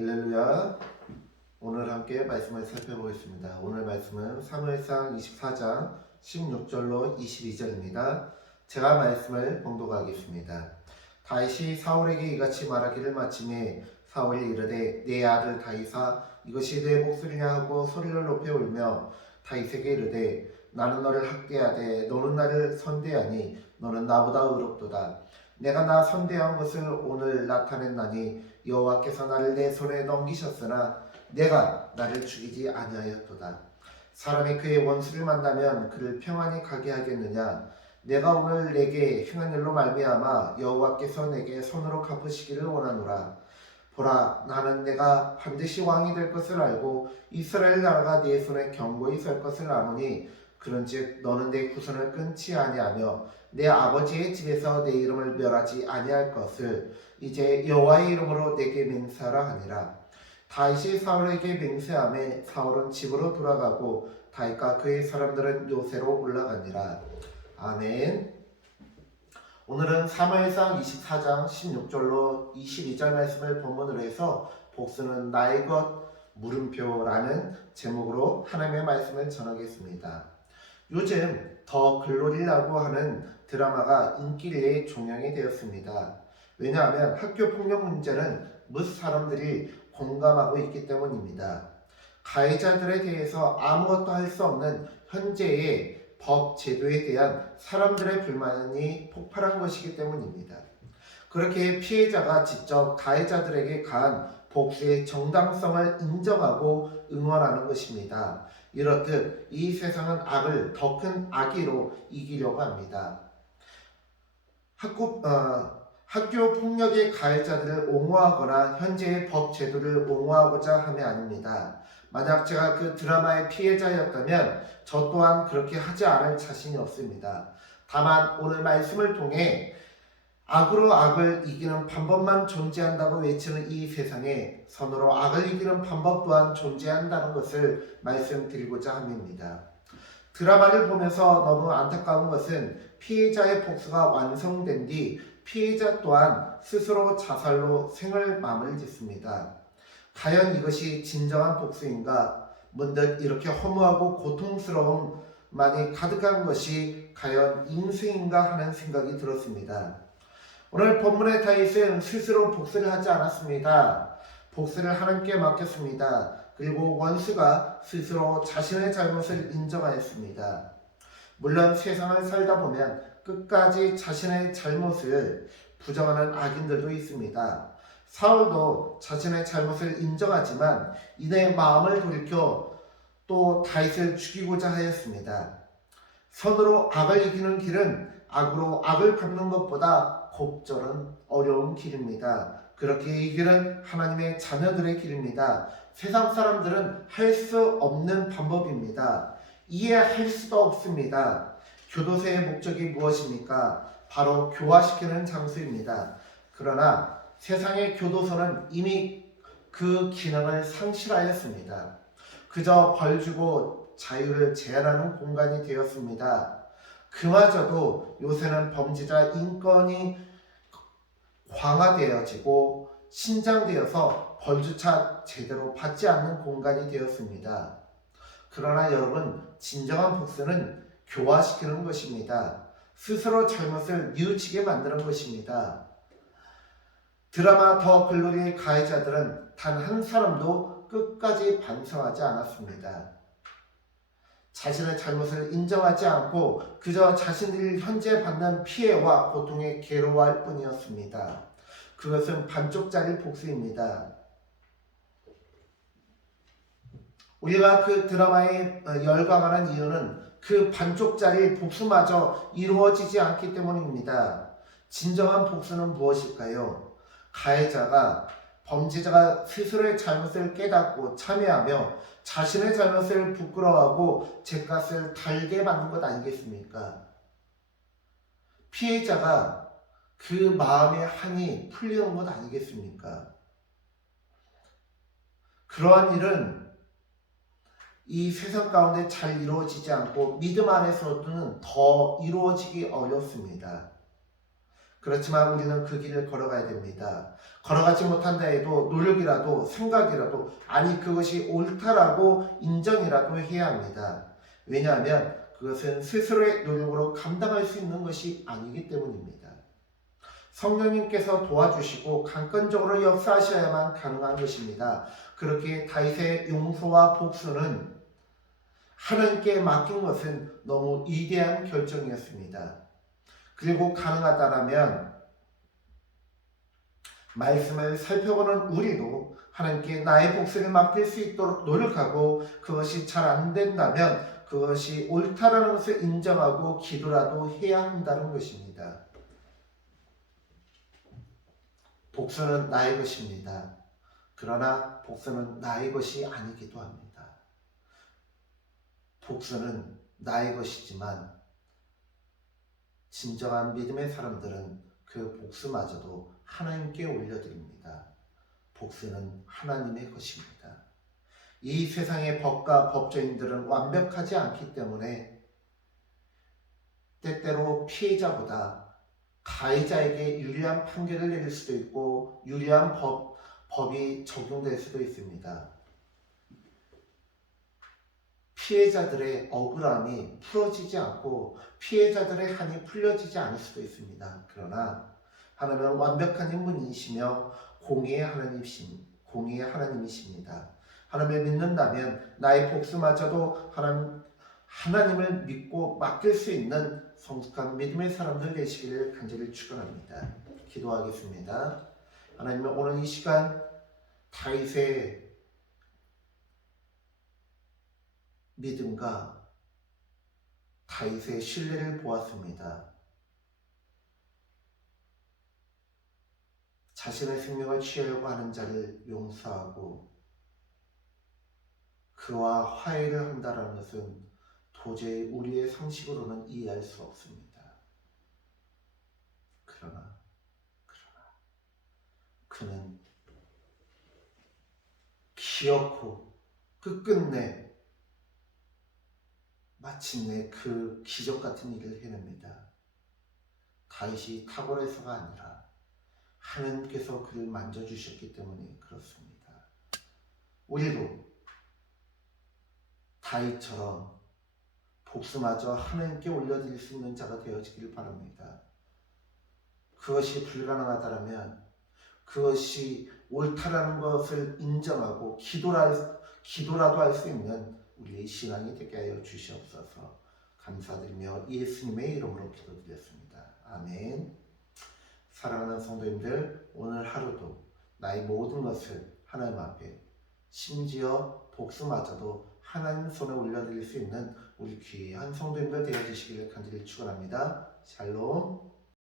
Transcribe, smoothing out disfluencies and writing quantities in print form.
할렐루야. 오늘 함께 말씀을 살펴보겠습니다. 오늘 말씀은 사무엘상 24장 16절로 22절입니다. 제가 말씀을 봉독하겠습니다. 다윗이 사울에게 이같이 말하기를 마침에 사울이 이르되 내 아들 다윗아 이것이 내 목소리냐 하고 소리를 높여 울며 다윗에게 이르되 나는 너를 학대하되 너는 나를 선대하니 너는 나보다 의롭도다. 내가 나 선대한 것을 오늘 나타냈나니 여호와께서 나를 내 손에 넘기셨으나 내가 나를 죽이지 아니하였도다. 사람이 그의 원수를 만나면 그를 평안히 가게 하겠느냐? 내가 오늘 내게 행한 일로 말미암아 여호와께서 내게 손으로 갚으시기를 원하노라. 보라, 나는 내가 반드시 왕이 될 것을 알고 이스라엘 나라가 네 손에 견고히 설 것을 아노니 그런즉 너는 내 구선을 끊지 아니하며 내 아버지의 집에서 내 이름을 멸하지 아니할 것을 이제 여호와의 이름으로 내게 맹세하라 하니라. 다윗이 사울에게 맹세하매 사울은 집으로 돌아가고 다윗과 그의 사람들은 요새로 올라가니라. 아멘. 오늘은 사무엘상 24장 16절로 22절 말씀을 본문으로 해서 복수는 나의 것 물음표라는 제목으로 하나님의 말씀을 전하겠습니다. 요즘 더 글로리라고 하는 드라마가 인기리에 종영이 되었습니다. 왜냐하면 학교 폭력 문제는 뭇 사람들이 공감하고 있기 때문입니다. 가해자들에 대해서 아무것도 할 수 없는 현재의 법 제도에 대한 사람들의 불만이 폭발한 것이기 때문입니다. 그렇게 피해자가 직접 가해자들에게 가한 복수의 정당성을 인정하고 응원하는 것입니다. 이렇듯 이 세상은 악을 더 큰 악의로 이기려고 합니다. 학교 폭력의 가해자들을 옹호하거나 현재의 법 제도를 옹호하고자 함이 아닙니다. 만약 제가 그 드라마의 피해자였다면 저 또한 그렇게 하지 않을 자신이 없습니다. 다만 오늘 말씀을 통해 악으로 악을 이기는 방법만 존재한다고 외치는 이 세상에 선으로 악을 이기는 방법 또한 존재한다는 것을 말씀드리고자 합니다. 드라마를 보면서 너무 안타까운 것은 피해자의 복수가 완성된 뒤 피해자 또한 스스로 자살로 생을 마무리 짓습니다. 과연 이것이 진정한 복수인가? 문득 이렇게 허무하고 고통스러움만이 가득한 것이 과연 인생인가 하는 생각이 들었습니다. 오늘 본문의 다윗은 스스로 복수를 하지 않았습니다. 복수를 하나님께 맡겼습니다. 그리고 원수가 스스로 자신의 잘못을 인정하였습니다. 물론 세상을 살다 보면 끝까지 자신의 잘못을 부정하는 악인들도 있습니다. 사울도 자신의 잘못을 인정하지만 이내 마음을 돌이켜 또 다윗을 죽이고자 하였습니다. 선으로 악을 이기는 길은 악으로 악을 갚는 것보다 곱절은 어려운 길입니다. 그렇게 이 길은 하나님의 자녀들의 길입니다. 세상 사람들은 할 수 없는 방법입니다. 이해할 수도 없습니다. 교도소의 목적이 무엇입니까? 바로 교화시키는 장소입니다. 그러나 세상의 교도소는 이미 그 기능을 상실하였습니다. 그저 벌 주고 자유를 제한하는 공간이 되었습니다. 그마저도 요새는 범죄자 인권이 강화되어지고 신장되어서 벌주차 제대로 받지 않는 공간이 되었습니다. 그러나 여러분, 진정한 복수는 교화시키는 것입니다. 스스로 잘못을 뉘우치게 만드는 것입니다. 드라마 더 글로리의 가해자들은 단 한 사람도 끝까지 반성하지 않았습니다. 자신의 잘못을 인정하지 않고 그저 자신들이 현재 받는 피해와 고통에 괴로워할 뿐이었습니다. 그것은 반쪽짜리 복수입니다. 우리가 그 드라마에 열광하는 이유는 그 반쪽짜리 복수마저 이루어지지 않기 때문입니다. 진정한 복수는 무엇일까요? 가해자가 범죄자가 스스로의 잘못을 깨닫고 참회하며 자신의 잘못을 부끄러워하고 죄값을 달게 받는 것 아니겠습니까? 피해자가 그 마음의 한이 풀리는 것 아니겠습니까? 그러한 일은 이 세상 가운데 잘 이루어지지 않고 믿음 안에서는 더 이루어지기 어렵습니다. 그렇지만 우리는 그 길을 걸어가야 됩니다. 걸어가지 못한다 해도 노력이라도 생각이라도 아니 그것이 옳다라고 인정이라도 해야 합니다. 왜냐하면 그것은 스스로의 노력으로 감당할 수 있는 것이 아니기 때문입니다. 성령님께서 도와주시고 강권적으로 역사하셔야만 가능한 것입니다. 그렇게 다윗의 용서와 복수는 하나님께 맡긴 것은 너무 위대한 결정이었습니다. 그리고 가능하다면 말씀을 살펴보는 우리도 하나님께 나의 복수를 맡길 수 있도록 노력하고 그것이 잘 안 된다면 그것이 옳다라는 것을 인정하고 기도라도 해야 한다는 것입니다. 복수는 나의 것입니다. 그러나 복수는 나의 것이 아니기도 합니다. 복수는 나의 것이지만 진정한 믿음의 사람들은 그 복수마저도 하나님께 올려드립니다. 복수는 하나님의 것입니다. 이 세상의 법과 법조인들은 완벽하지 않기 때문에 때때로 피해자보다 가해자에게 유리한 판결을 내릴 수도 있고 유리한 법이 적용될 수도 있습니다. 피해자들의 억울함이 풀어지지 않고 피해자들의 한이 풀려지지 않을 수도 있습니다. 그러나 하나님은 완벽한 분이시며 공의의 하나님이십니다. 하나님을 믿는다면 나의 복수마저도 하나님을 믿고 맡길 수 있는 성숙한 믿음의 사람들 되시기를 간절히 축원합니다. 기도하겠습니다. 하나님, 오늘 이 시간 다윗의 믿음과 다윗의 신뢰를 보았습니다. 자신의 생명을 취하려고 하는 자를 용서하고 그와 화해를 한다는 것은 도저히 우리의 상식으로는 이해할 수 없습니다. 그러나 그는 기어코 끝끝내 마침내 그 기적 같은 일을 해냅니다. 다윗이 탁월해서가 아니라 하나님께서 그를 만져주셨기 때문에 그렇습니다. 우리도 다윗처럼 복수마저 하나님께 올려드릴 수 있는 자가 되어지길 바랍니다. 그것이 불가능하다면 그것이 옳다라는 것을 인정하고 기도라도 할 수 있는 우리의 신앙이 되게 하여 주시옵소서. 감사드리며 예수님의 이름으로 기도드렸습니다. 아멘. 사랑하는 성도님들, 오늘 하루도 나의 모든 것을 하나님 앞에 심지어 복수마저도 하나님 손에 올려드릴 수 있는 우리 귀한 성도님들 되어주시기를 간절히 축원합니다. 샬롬.